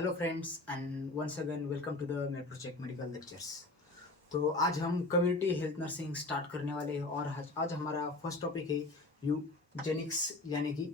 Hello friends and once again welcome to the मेरे project medical lectures. तो आज हम कम्युनिटी हेल्थ नर्सिंग स्टार्ट करने वाले हैं और आज हमारा फर्स्ट टॉपिक है यूजेनिक्स यानी कि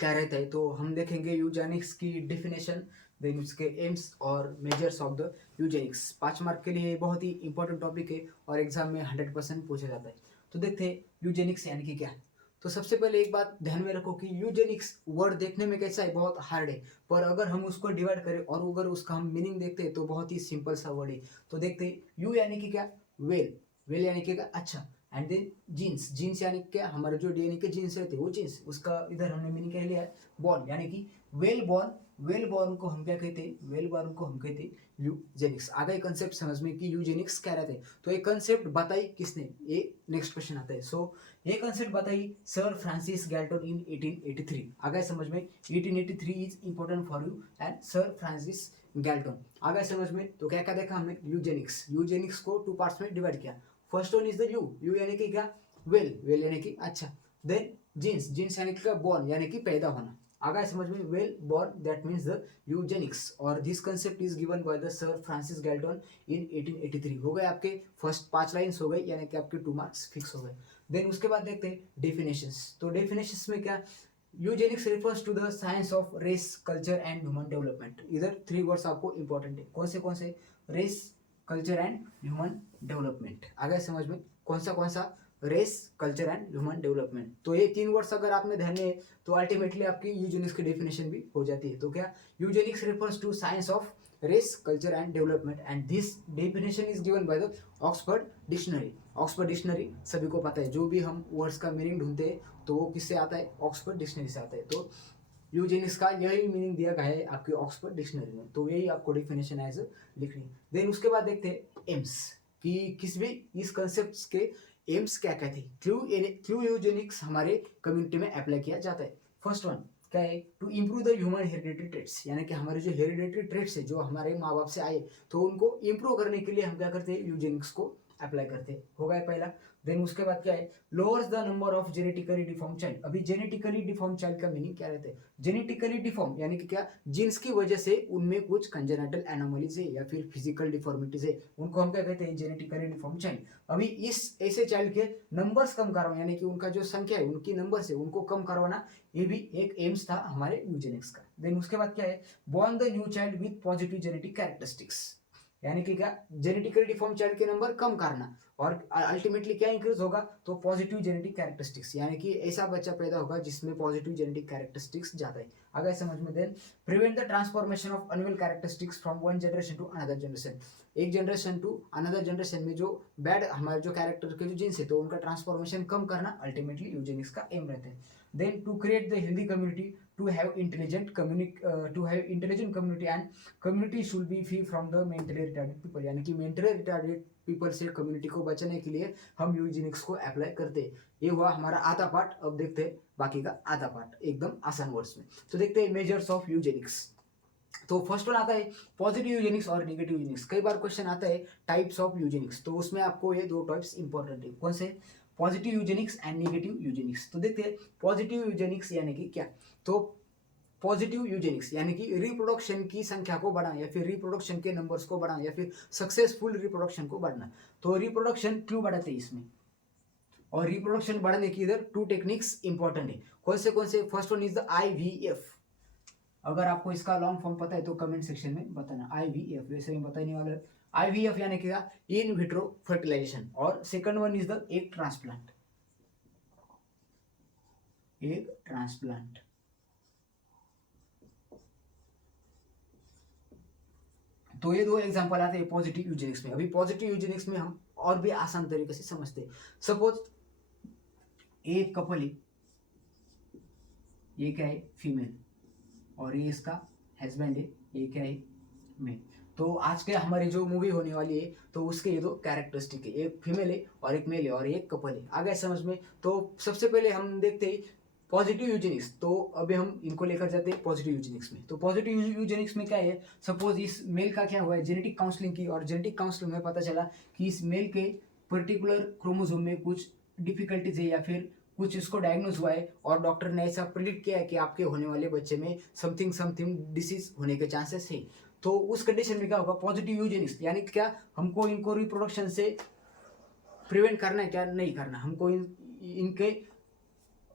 क्या रहता है। तो हम देखेंगे यूजेनिक्स की डेफिनेशन, देन उसके एम्स और measures of the eugenics. 5 mark के लिए बहुत ही इंपॉर्टेंट टॉपिक है और एग्जाम में 100% पूछा जाता है। तो देखते हैं यूजेनिक्स यानी कि क्या है। तो सबसे पहले एक बात ध्यान में रखो कि यूजेनिक्स वर्ड देखने में कैसा है, बहुत हार्ड है, पर अगर हम उसको डिवाइड करें और अगर उसका हम मीनिंग देखते हैं तो बहुत ही सिंपल सा वर्ड है। तो देखते हैं यू यानी कि क्या, वेल, वेल यानी कि क्या अच्छा, एंड देन जीन्स, जीन्स यानी क्या, हमारे जो डीएनए के जीन्स रहते हैं वो जीन्स, उसका इधर हमने मीनिंग कह लिया है बॉर्न यानी कि वेल बॉर्न। वेल बॉर्न को हम क्या कहते हैं, वेल बॉर्न को हम कहते हैं यूजेनिक्स। आ गए कंसेप्ट समझ में कि यूजेनिक्स क्या रहते हैं। तो ये कंसेप्ट बताई किसने, ये नेक्स्ट क्वेश्चन आता है। सो ये कंसेप्ट बताई सर फ्रांसिस गैल्टन इन 1883। आ गए समझ में, 1883 is important for you and sir Francis Galton. आ गए समझ में। तो क्या क्या देखा हमने, यूजेनिक्स, यूजेनिक्स को 2 पार्ट्स में डिवाइड किया। First one is the you यानी कि क्या, वेल, वेल यानी कि अच्छा। देन जीन्स, जीन्स यानी कि क्या, बॉर्न यानी कि पैदा होना। आ गया समझ में, well born that means the eugenics. और this concept is given by the sir Francis Galton in 1883। हो गए आपके फर्स्ट 5 लाइन्स हो गई, यानी कि आपके 2 मार्क्स फिक्स हो गए। देन उसके बाद देखते हैं डेफिनेशंस। तो डेफिनेशंस में क्या, eugenics refers to the science of race culture and human development. इधर 3 वर्ड्स आपको इंपॉर्टेंट है। कौन से, race culture and human development. आ गया समझ में, कौन सा, race culture and human development. तो ये 3 वर्ड्स अगर आपने ध्यान में, तो अल्टीमेटली आपकी यूजेनिक्स की डेफिनेशन भी हो जाती है। तो क्या, eugenics refers to science of race culture and development and this definition is given by the Oxford dictionary. Oxford dictionary सभी को पता है, जो भी हम वर्ड्स का मीनिंग ढूंढते हैं तो वो किससे आता है, ऑक्सफोर्ड डिक्शनरी से आता है। तो यूजेनिक्स का यही मीनिंग दिया गया है आपके ऑक्सफोर्ड डिक्शनरी में। तो यही आपको डेफिनेशन एज लिखनी है। देन उसके बाद देखते हैं एम्स, कि किस भी इस कंसेप्ट के एम्स क्या कहते हैं। क्यों यूजेनिक्स हमारे कम्युनिटी में अप्लाई किया जाता है। फर्स्ट वन क्या है, to improve the human hereditary traits, यानी कि हमारे जो हेरिडिटरी ट्रेट्स है, जो हमारे माँ बाप से आए, तो उनको इम्प्रूव करने के लिए हम क्या करते हैं, यूजेनिक्स को अप्लाई करते हैं। हो गया पहला। देन उसके बाद क्या है, lowers the number of genetically deform child. अभी जेनेटिकली डिफॉर्म चाइल्ड का मीनिंग क्या रहता है, जेनेटिकली डिफॉर्म यानी कि क्या, जीन्स की वजह से उनमें कुछ कंजेनिटल एनोमलीज है या फिर फिजिकल डिफॉर्मिटीज है, उनको हम क्या कहते हैं, जेनेटिकली डिफॉर्म चाइल्ड। अभी इस ऐसे चाइल्ड के नंबर्स कम करवाना, यानी कि उनका जो संख्या है, उनकी नंबर्स है, उनको कम करवाना, ये भी एक एम्स था हमारे यूजेनिक्स का। देन उसके बाद क्या है, born the new child with positive genetic characteristics, यानी कि क्या, जेनेटिकली डिफॉर्म चाइल्ड के नंबर कम करना और अल्टीमेटली क्या इंक्रीज होगा, तो पॉजिटिव जेनेटिक कैरेक्टरिस्टिक्स, यानी कि ऐसा बच्चा पैदा होगा जिसमें पॉजिटिव जेनेटिक कैरेक्टरिस्टिक्स ज्यादा है। अगर समझ में। Then prevent the transformation of unwell characteristics from one generation to another generation, एक जनरेशन टू अनदर जनरेशन में जो बैड हमारे जो कैरेक्टर के जो जीन्स है, तो उनका ट्रांसफॉर्मेशन कम करना अल्टीमेटली यूजेनिक्स का एम रहता है। Then to create the healthy community, to have intelligent community and community should be free from the mentally retarded people, यानी कि mentally retarded people से कम्युनिटी को बचाने के लिए हम यूजेनिक्स को अप्लाई करते हैं। ये हुआ हमारा आधा पार्ट। अब देखते हैं बाकी का आधा पार्ट एकदम आसान वर्ड्स में। तो देखते हैं मेजर्स ऑफ यूजेनिक्स। तो फर्स्ट वन आता है पॉजिटिव यूजेनिक्स और नेगेटिव यूजेनिक्स। कई बार क्वेश्चन आता है टाइप्स ऑफ यूजेनिक्स, तो उसमें आपको ये 2 टाइप्स इंपॉर्टेंट है। कौन से, positive Eugenix and negative Eugenix. तो देखते हैं पॉजिटिव यूजेनिक्स यानी कि क्या। तो पॉजिटिव यूजेनिक्स यानी कि रिप्रोडक्शन की संख्या को बढ़ाना या फिर रिप्रोडक्शन के नंबर्स को बढ़ाना या फिर सक्सेसफुल रिप्रोडक्शन को बढ़ाना। तो रिप्रोडक्शन क्यों बढ़ाते हैं इसमें, और रिप्रोडक्शन बढ़ाने की इधर 2 टेक्निक्स इंपॉर्टेंट है। कौन से, first one is the IVF. अगर आपको इसका लॉन्ग फॉर्म पता है तो कमेंट सेक्शन में बताना। आईवीएफ वैसे मैं बताने वाला, आईवीएफ यानी कि इन विट्रो फर्टिलाइजेशन। और second one is the egg transplant, egg transplant. तो ये 2 एग्जांपल आते हैं पॉजिटिव यूजेनिक्स में। अभी पॉजिटिव यूजेनिक्स में हम और भी आसान तरीके से समझते हैं। सपोज एक कपल है, ये क्या है, फीमेल, और ये इसका हस्बैंड है, ये क्या है, मेल। तो आज के हमारी जो मूवी होने वाली है, तो उसके ये 2 कैरेक्टरिस्टिक है, एक फीमेल है और एक मेल है और एक कपल है। आ गया समझ में। तो सबसे पहले हम देखते हैं पॉजिटिव यूजेनिक्स। तो अभी हम इनको लेकर जाते हैं पॉजिटिव यूजेनिक्स में। तो पॉजिटिव यूजेनिक्स में क्या है, सपोज इस मेल का क्या हुआ है, जेनेटिक काउंसलिंग की, और जेनेटिक काउंसलिंग में पता चला कि इस मेल के पर्टिकुलर क्रोमोसोम में कुछ डिफिकल्टीज है या फिर कुछ इसको डायग्नोज हुआ है और डॉक्टर ने ऐसा प्रिडिक्ट किया है कि आपके होने वाले बच्चे में समथिंग समथिंग डिसीज होने के चांसेस है, तो उस कंडीशन में क्या होगा, पॉजिटिव यूजेनिक्स यानी क्या, हमको इनको रिप्रोडक्शन से प्रिवेंट करना है क्या, नहीं करना, हमको इनके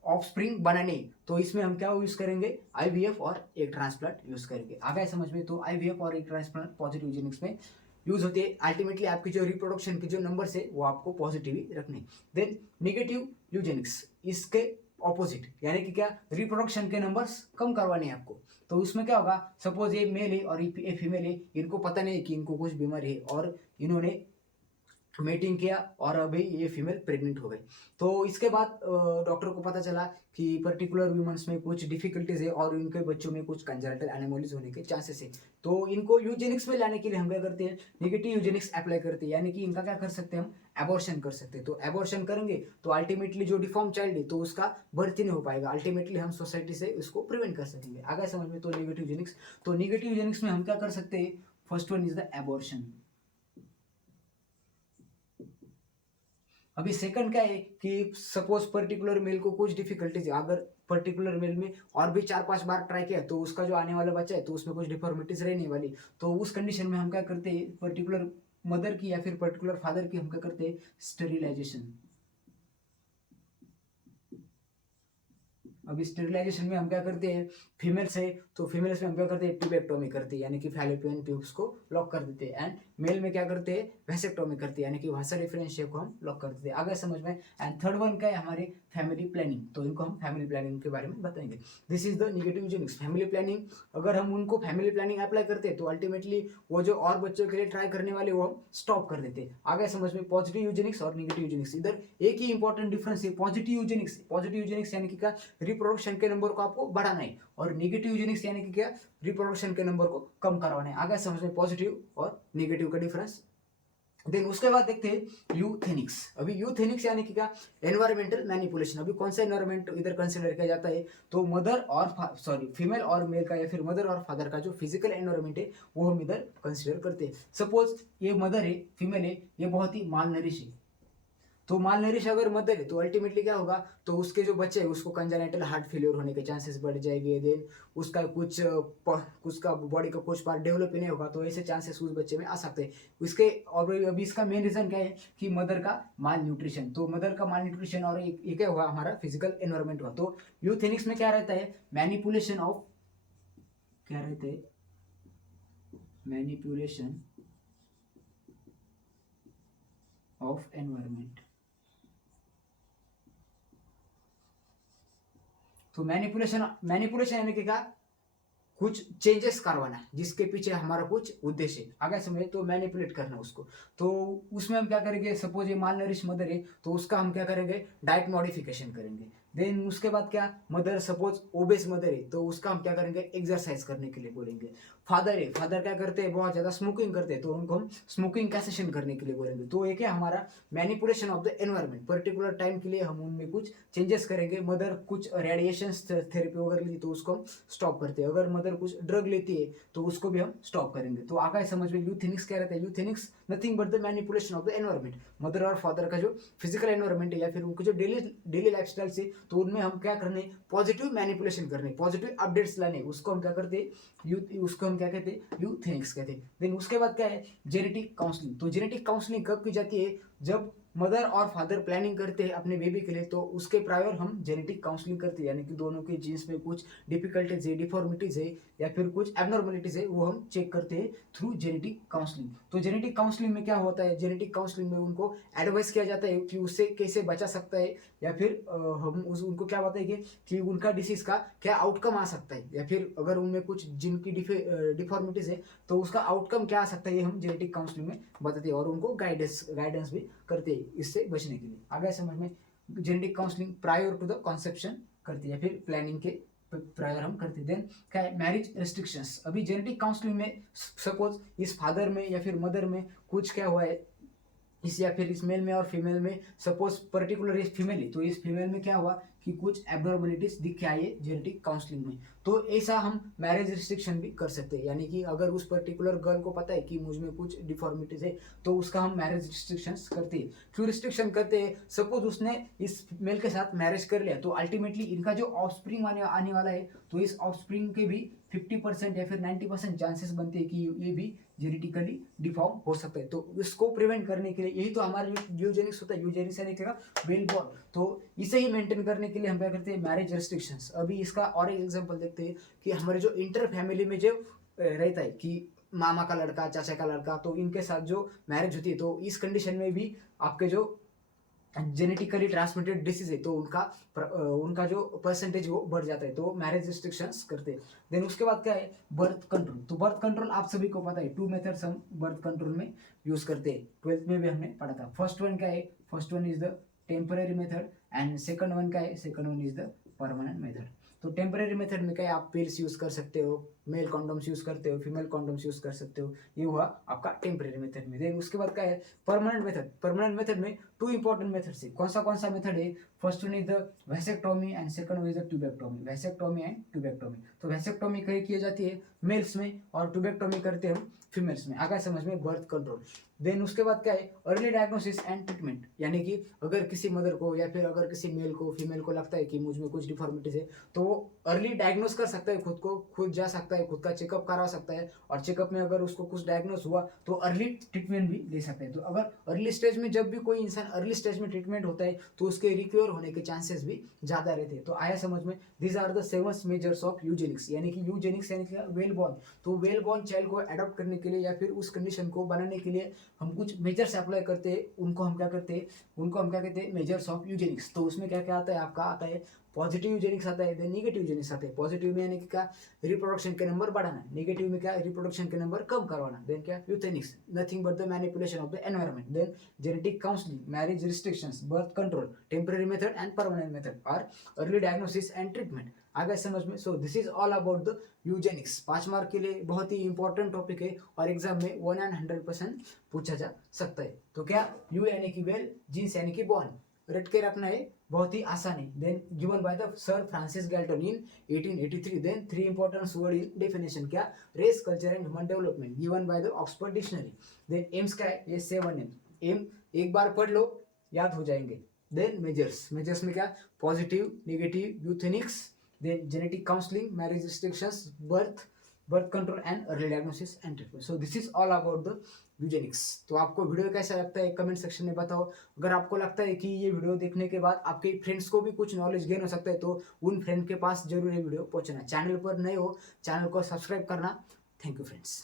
ऑफस्प्रिंग बनाने, तो इसमें हम क्या यूज करेंगे, आईवीएफ और एक ट्रांसप्लांट यूज करेंगे। आ गया समझ में? तो आईवीएफ और एक ट्रांसप्लांट पॉजिटिव यूजेनिक्स में यूज होती है। अल्टीमेटली आपकी जो रिप्रोडक्शन के जो नंबर्स है वो आपको पॉजिटिव ही रखने। देन निगेटिव यूजेनिक्स, इसके ऑपोजिट, यानी कि क्या, रिप्रोडक्शन के नंबर्स कम करवाने हैं आपको। तो उसमें क्या होगा, सपोज ये मेल है और ये फीमेल है, इनको पता नहीं है कि इनको कुछ बीमारी है और इन्होंने मेटिंग किया और अभी ये फीमेल प्रेग्नेंट हो गई। तो इसके बाद डॉक्टर को पता चला कि पर्टिकुलर वुमेन्स में कुछ डिफिकल्टीज है और इनके बच्चों में कुछ कंजेनिटल एनोमलीज होने के चांसेस है। तो इनको यूजेनिक्स में लाने के लिए हम क्या करते हैं, नेगेटिव यूजेनिक्स अप्लाई करते हैं, यानी कि इनका क्या कर सकते हैं, हम एबॉर्शन कर सकते हैं। तो एबॉर्शन करेंगे तो अल्टीमेटली जो डिफॉर्म चाइल्ड है तो उसका बर्थ ही नहीं हो पाएगा, अल्टीमेटली हम सोसाइटी से उसको प्रिवेंट कर सकेंगे। आगे समझ में? तो नेगेटिव यूजेनिक्स, तो नेगेटिव यूजेनिक्स में हम क्या कर सकते हैं, first one is the abortion. अभी सेकंड क्या है कि सपोज पर्टिकुलर मेल को कुछ डिफिकल्टीज है, अगर पर्टिकुलर मेल में और भी 4-5 बार ट्राई किया तो उसका जो आने वाला बच्चा है तो उसमें कुछ डिफॉर्मिटीज रहने वाली, तो उस कंडीशन में हम क्या करते हैं, पर्टिकुलर मदर की या फिर पर्टिकुलर फादर की हम क्या करते हैं, स्टेरिलाइजेशन। अब स्टेरिलाइजेशन में हम क्या करते हैं, फीमेल्स है तो फीमेल्स में हम क्या करते हैं, ट्यूबेक्टोमी करते हैं, यानी कि फैलोपियन ट्यूब्स को लॉक कर देते हैं। एंड मेल में क्या करते हैं, वेसेक्टोमी करते हैं, यानी कि वसा डिफरेंशियल को हम लॉक कर देते हैं। आगे समझ में? एंड थर्ड वन क्या है, हमारे फैमिली प्लानिंग, तो इनको हम फैमिली प्लानिंग के बारे में बताएंगे। This is the negative Eugenix, family planning. अगर हम उनको फैमिली प्लानिंग अप्लाई करते हैं तो अल्टीमेटली वो जो और बच्चों के लिए ट्राई करने वाले वो हम स्टॉप कर देते हैं। आगे समझ में? पॉजिटिव यूजेनिक्स और नेगेटिव यूजेनिक्स, इधर एक ही इंपॉर्टेंट डिफरेंस है, पॉजिटिव यूजेनिक्स, पॉजिटिव यूजेनिक्स यानी कि क्या, रिप्रोडक्शन के नंबर को आपको बढ़ाना है, और नेगेटिव यूजेनिक्स यानी कि क्या, रिप्रोडक्शन के नंबर को कम करवाना है। आगे समझ में पॉजिटिव और नेगेटिव का डिफरेंस। देन उसके बाद देखते हैं यूथेनिक्स। अभी यूथेनिक्स यानी कि क्या, एनवायरमेंटल मैनिपुलेशन। अभी कौन सा एनवायरमेंट इधर कंसिडर किया जाता है, तो मदर और फीमेल और मेल का या फिर मदर और फादर का जो फिजिकल एनवायरमेंट है वो हम इधर कंसिडर करते हैं। सपोज ये मदर है, फीमेल है, ये बहुत ही माल नरिश है, तो माल नरिश अगर मदर है तो अल्टीमेटली क्या होगा, तो उसके जो बच्चे हैं उसको कंजेनिटल हार्ट फेलियर होने के चांसेस बढ़ जाएंगे। देन उसका उसका बॉडी का कुछ पार्ट डेवलप ही नहीं होगा, तो ऐसे चांसेस उस बच्चे में आ सकते हैं। उसके और अभी इसका मेन रीजन क्या है कि मदर का माल न्यूट्रिशन, तो मदर का माल न्यूट्रिशन और ये क्या हुआ, हमारा फिजिकल एनवायरमेंट हुआ। तो यूथेनिक्स में क्या रहता है, मैनिपुलेशन ऑफ, क्या रहता है, मैनिपुलेशन ऑफ एनवायरमेंट। तो मैनिपुलेशन यानी कि क्या, कुछ चेंजेस करवाना जिसके पीछे हमारा कुछ उद्देश्य है। आगे समझे? तो मैनिपुलेट करना उसको। तो उसमें हम क्या करेंगे, सपोज ये माल नरिश मदर है तो उसका हम क्या करेंगे, डाइट मॉडिफिकेशन करेंगे। देन उसके बाद क्या, मदर सपोज ओबेस मदर है तो उसका हम क्या करेंगे, एक्सरसाइज करने के लिए बोलेंगे। फादर है, फादर क्या करते हैं, बहुत ज़्यादा स्मोकिंग करते हैं तो उनको हम स्मोकिंग कैसेशन करने के लिए बोलेंगे। तो एक है हमारा manipulation of the environment, particular time के लिए हम उनमें कुछ चेंजेस करेंगे। मदर कुछ रेडिएशन थेरेपी वगैरह ली तो उसको हम स्टॉप करते हैं, अगर मदर कुछ ड्रग लेती है तो उसको भी हम स्टॉप करेंगे। तो आगे समझ में, यूथेनिक्स क्या रहता है, यूथेनिक्स nothing but the manipulation of the environment. Mother और फादर का जो फिजिकल एनवायरमेंट है या फिर उनको जो डेली लाइफ स्टाइल से, तो उनमें हम क्या करने, पॉजिटिव मैनिपुलेशन करने, पॉजिटिव अपडेट्स लाने, उसको हम क्या करते हैं, उसको हम क्या कहते हैं, यूथेनिक्स कहते हैं। देन उसके बाद क्या है, जेनेटिक काउंसलिंग। तो जेनेटिक काउंसलिंग कब की जाती है, जब मदर और फादर प्लानिंग करते हैं अपने बेबी के लिए तो उसके प्रायर हम जेनेटिक काउंसलिंग करते हैं, यानी कि दोनों के जीन्स में कुछ डिफिकल्टीज है, डिफॉर्मिटीज है या फिर कुछ एबनॉर्मलिटीज है, वो हम चेक करते हैं थ्रू जेनेटिक काउंसलिंग। तो जेनेटिक काउंसलिंग में क्या होता है, जेनेटिक काउंसलिंग में उनको एडवाइस किया जाता है कि उससे कैसे बचा सकता है, या फिर हम उनको क्या बताएंगे कि उनका डिसीज का क्या आउटकम आ सकता है, या फिर अगर उनमें कुछ जिनकी डिफॉर्मिटीज है तो उसका आउटकम क्या आ सकता है, ये हम जेनेटिक काउंसलिंग में बताते हैं और उनको गाइडेंस भी करते हैं इससे बचने के लिए। आगे समझ में, genetic counselling prior to the conception करती है, फिर प्लानिंग के प्रायर हम करते हैं। देन क्या है, मैरिज रेस्ट्रिक्शंस। अभी जेनेटिक काउंसलिंग में सपोज इस फादर में या फिर मदर में कुछ क्या हुआ है, इस या फिर इस मेल में और फीमेल में, सपोज पर्टिकुलर इस फीमेल है तो इस फीमेल में क्या हुआ कि कुछ एबनॉर्मलिटीज दिख के आई है जेनेटिक काउंसलिंग में, तो ऐसा हम मैरिज रिस्ट्रिक्शन भी कर सकते हैं। यानी कि अगर उस पर्टिकुलर गर्ल को पता है कि मुझ में कुछ डिफॉर्मिटीज है तो उसका हम मैरिज रिस्ट्रिक्शंस करते हैं। क्यों रिस्ट्रिक्शन करते हैं? सपोज उसने इस मेल के साथ मैरिज कर लिया तो अल्टीमेटली इनका जो ऑफस्प्रिंग आने वाला है तो इस ऑफस्प्रिंग के भी 50% या फिर 90% चांसेस बनते हैं कि ये भी जेनेटिकली डिफॉर्म हो सकता है। तो इसको प्रिवेंट करने के लिए यही तो हमारा यूजेनिक्स होता है। यूजेनिक्स यानी क्या? Well born. तो इसे ही मेंटेन करने के लिए हम क्या करते हैं? Marriage restrictions. अभी इसका और एक एग्जांपल देखते हैं कि हमारे जो इंटर फैमिली में जो रहता है कि मामा का लड़का, चाचा का लड़का, तो इनके साथ जो मैरिज होती है तो इस कंडीशन में भी आपके जो जेनेटिकली ट्रांसमिटेड डिसीज है तो उनका जो परसेंटेज वो बढ़ जाता है। तो मैरिज रिस्ट्रिक्शंस करते हैं। देन उसके बाद क्या है? Birth control. तो बर्थ कंट्रोल आप सभी को पता है, 2 मेथड्स हम बर्थ कंट्रोल में यूज करते हैं। 12th में भी हमने पढ़ा था। फर्स्ट वन क्या है? First one is the temporary method and second one क्या है? Second one is the permanent method. तो टेम्पररी मेथड में क्या है? आप पिल्स यूज कर सकते हो, मेल कॉन्डोम्स यूज करते हो, फीमेल कॉन्डोम्स यूज कर सकते हो। ये हुआ आपका टेम्पररी मेथड में। देन उसके बाद क्या है? Permanent method. परमानेंट मेथड में 2 इंपॉर्टेंट मेथड्स है। कौन सा मेथड है? First one is the vasectomy and second one is the tubectomy. Vasectomy and tubectomy. तो वैसेक्टोमी कहीं की जाती है मेल्स में और ट्यूबेक्टोमी करते हैं हम फीमेल्स में। आगे समझ में? Birth control. देन उसके बाद क्या है? Early diagnosis and treatment. यानी कि अगर किसी मदर को या फिर अगर किसी मेल को, फीमेल को लगता है कि मुझ में कुछ डिफॉर्मिटीज है तो वो अर्ली डायग्नोस कर सकता है, खुद को खुद जा सकता है, खुद का चेकअप करा सकता है, और चेकअप में अगर उसको कुछ डायग्नोस हुआ तो अर्ली ट्रीटमेंट भी ले सकता है। तो अगर अर्ली स्टेज में, जब भी कोई इंसान अर्ली स्टेज में ट्रीटमेंट होता है तो उसके रिक्योर होने के चांसेस भी ज़्यादा रहते हैं। तो आया समझ में? These are the 7 measures of eugenics. यानी कि यूजेनिक्स यानी कि वेल बॉर्न। तो वेल बॉर्न चाइल्ड को अडॉप्ट करने के लिए या फिर उस कंडीशन को बनाने के लिए हम कुछ मेजर्स अप्लाई करते हैं। उनको हम क्या कहते हैं? Measures of Eugenix. तो उसमें क्या क्या आता है? आपका आता है पॉजिटिव यूजेनिक्स आता है, देन नेगेटिव यूजेनिक्स आता है। पॉजिटिव में यानी कि क्या? रिप्रोडक्शन के नंबर बढ़ाना। नेगेटिव में क्या? रिप्रोडक्शन के नंबर कम करवाना। देन क्या? Euthenics, nothing but the manipulation of the environment. Then genetic counselling, marriage restrictions, birth control, temporary method and permanent method, और अर्ली डायग्नोसिस एंड ट्रीटमेंट। आगे समझ में? So this is all about the eugenics. 5 mark के लिए बहुत ही important topic है और exam में 100% पूछा जा सकता है। तो क्या? यू यानी कि वेल, जीन्स यानी कि बॉर्न, रट के रखना है, बहुत ही आसान है। Then given by the sir Francis Galton in 1883। Then 3 important word in definition. क्या? Race, culture and human development, given by the Oxford dictionary. Then aims क्या है? ये 7 एम एक बार पढ़ लो, याद हो जाएंगे। देन मेजर्स में क्या? Positive, negative, euthenics, then genetic counselling, marriage restrictions, birth control and early diagnosis and treatment. So this is all about the eugenics. तो आपको वीडियो कैसा लगता है कमेंट सेक्शन में बताओ। अगर आपको लगता है कि ये वीडियो देखने के बाद आपके फ्रेंड्स को भी कुछ नॉलेज गेन हो सकता है तो उन फ्रेंड के पास जरूर ये वीडियो पहुंचाना। चैनल पर नए हो, चैनल को सब्सक्राइब करना। Thank you friends.